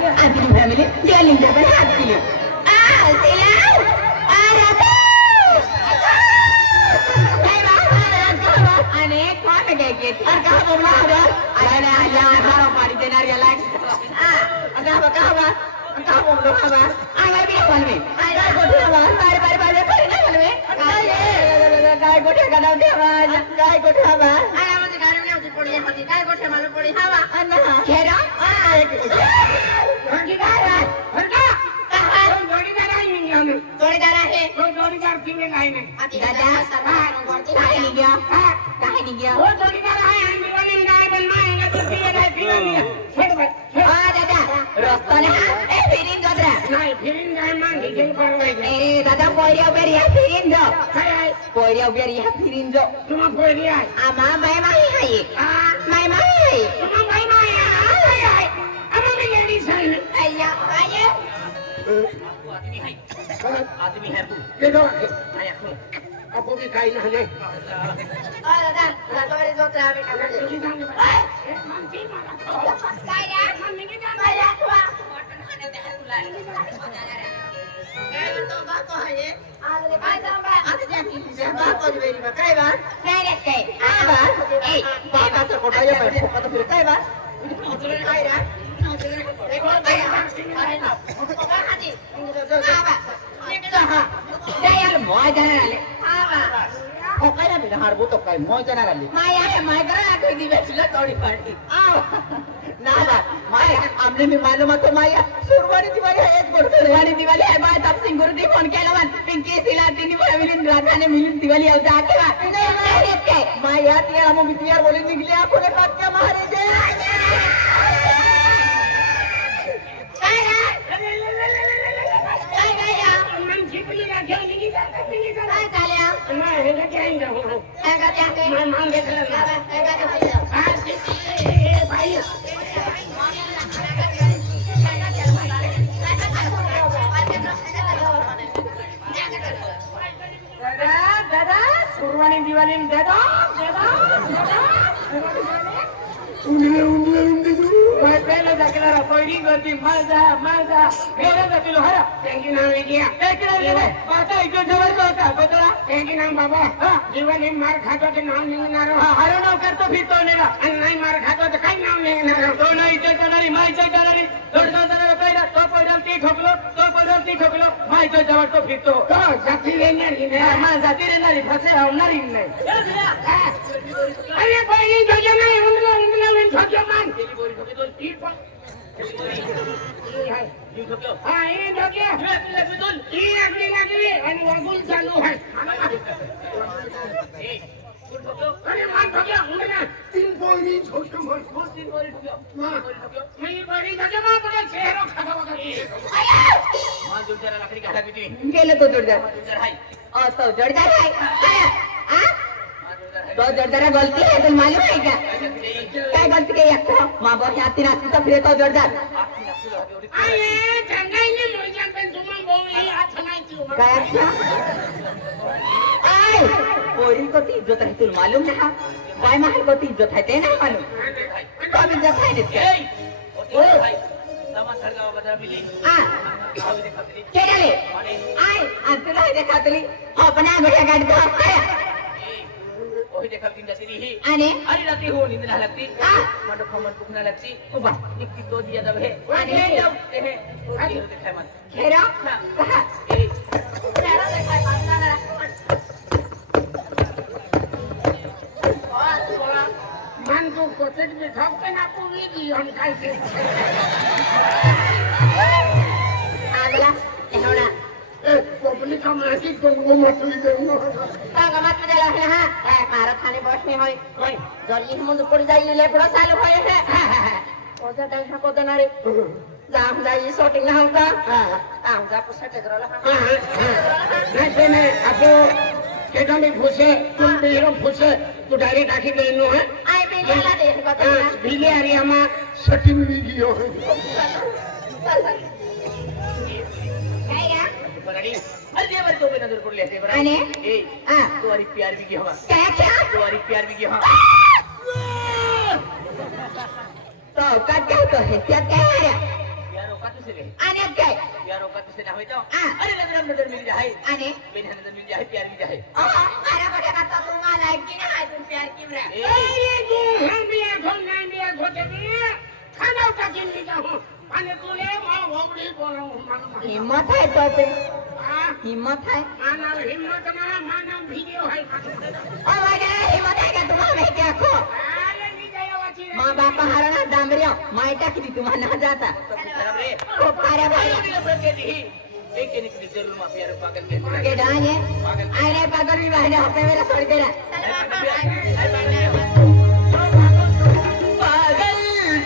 anti family dia ling jaban hati dia silau rata ane kau kayak gitu kau mau mana ada baru pari denar ya lagi ada apa kau mau apa ayah biar mana ayah kau dia apa pari pari काय गोठ्या गाडव देवा काय गोठ्या बा आला म्हणजे गाडव नाही होती पोळी होती काय गोठ्या मला पोळी हवा अन्न खेरा जोडीदार आहे जोडीदार फिमेल आहे ना दादा काय नाही गया काय नाही गया हो जोडीदार आहे आणि दिवाळी गाय बनवायला तर फिमेल आहे फिमेल दादा रस्ता ना ए फिरिन जोद्रा नाही फिरिन गाय मांगी घेऊन परवायचं ए दादा पोरिया बेरिया फिरिन जो काय पोरिया बेरिया फिरिन जो तुम्हा पोरिया आमा बाय माही आहे माय माही आहे तुम्हा बाय माही आहे आमा मी लेडीज आहे अय्या काय आदमी है तू ये दो आया तू आपको भी खाई ना ले दादा तुम्हारे जो ट्रैवल का मानती मारा काय यार मम्मी के जान आया तू खाने दे तुला काय तो बात है ये अरे काय जाम बा आते जाती से बात कर बेरी बा काय बा काय रे काय बा ए बाबा से कोटा ये बैठ तो फिर काय बा काय रे एक और काय अरे ना तो का खाती बाबा मोय जाणार आले हो काय ना हारबो तो काय मोय जाणार आले माया माय करा लागली दिवसला थोडी पार्टी ना बा माय आमने मी मालूम होतो माया सुरवारी दिवाळी आहे एक सुरवारी दिवाळी आहे बा तब सिंह गुरुजी फोन केला वन पिंकी सिला तिनी फॅमिली राधाने मिळून दिवाळी होता आठवा नाही काय माया ती हम मितियार बोले निघले आपले काट्या महाराज सुरवानी दिवाळी दादा पहिला जागेला पहिली गर्दी माझा माझा गेला जातील हरा त्यांची नाव घ्या आता इकडे जवळचा होता बदला त्यांची नाव बाबा दिवाळी मार खातो ते नाव निघणार हर नाव करतो फिरतो नेला आणि नाही मार खातो तर काही नाव निघणार तो नाही इथे जाणारी माहिती जाणारी जोडता जाणारा पहिला तो पहिला ती ठोकलो तो पहिला ती ठोकलो माहिती जवळ तो फिरतो जाती येणारी नाही जाती येणारी फसे होणारी नाही अरे पहिली जोजा नाही उंगला ठोक्यो मान तेरी बोरी ठोके दोन तीन पण यू ठोक्यो हां ये ठोक्यो मी लागली दोन ही लागली आणि वागुल चालू आहे ए कोण ठोक्यो अरे मान ठोक्यो उंगला तीन बोरी ठोक्यो मान तीन बोरी ठोक्यो मान बोरी ठोक्यो मी बोरी ठोक्यो मान पडे चेहरा खावा बघा मान जोडदार लाकडी काढा किती गेलं तो जोडदार हाय तो जोडदार हाय तो जोरदार गलती है तुम मालूम है क्या गलती की एक माँ बाप आती ना तो फिर तो जोरदार पोरी को ती इज्जत है तुम मालूम ना गाय महल को ती इज्जत है ते ना मालूम कब इज्जत है इसके क्या डाले आए अंतरा है देखा तुली अपना गोया गाड़ी तो आया ओही देखा तीन जाती रही आने अरे राती हो नींद ना लगती मंडप खमन कुक ना लगती ओ बा निक्की तो दिया दब है आने जब है अरे देखा मत घेरा कहा ए घेरा देखा पाना ना मन को कोटेज में ठोकते ना पूरी दी हम कैसे आगला एनोना पब्लिक का मैसेज को वो मत ही देंगे का मत दे रहा है हां मारा थाने बस में होय होय जल्दी मुंड पड़ जाई ले बड़ा साल होय है ओजा टाइम को देना रे जाम जाई शूटिंग ना होगा आम जा पुसे टेकरला नहीं नहीं आपको केटा में फुसे तुम बेरो फुसे तो डायरेक्ट आखी देनो है आई भी लेला दे बता भीले आ मा शटिंग भी गियो बराड़ी अरे बार तो पे नजर पड़ लेते बराड़ी अने ए हां तुम्हारी प्यार भी किया क्या क्या तुम्हारी प्यार भी किया तो का क्या तो है क्या क्या है यारो दुसरे आणि काय प्यारो का दुसरे ना होय तो हां अरे नजर नजर मिल जाए आणि बिन नजर मिल जाए प्यार मिल जाए अरे बड़े का तो तुम्हाला की नाही तुम प्यार की रे ये जो हम भी धोन नहीं भी धोते भी खाना का जिंदगी का हूं आणि तुले मा वगडी बोलू मन हिम्मत है तो पे हां हिम्मत है मानव हिम्मत ना मानव वीडियो है ओ वगैरह हिम्मत है का तुम्हाला क्या को अरे नहीं जायवाची रे माँ बाप हराना डांबरिया माइटा की तुम्हाला ना जाता खराब रे खूप सारे भाई ये प्रत्येक ही एक के निकली जरूर मा प्यार पागल के के डांगे अरे पागल भी बहने होते मेरा छोड़ के पागल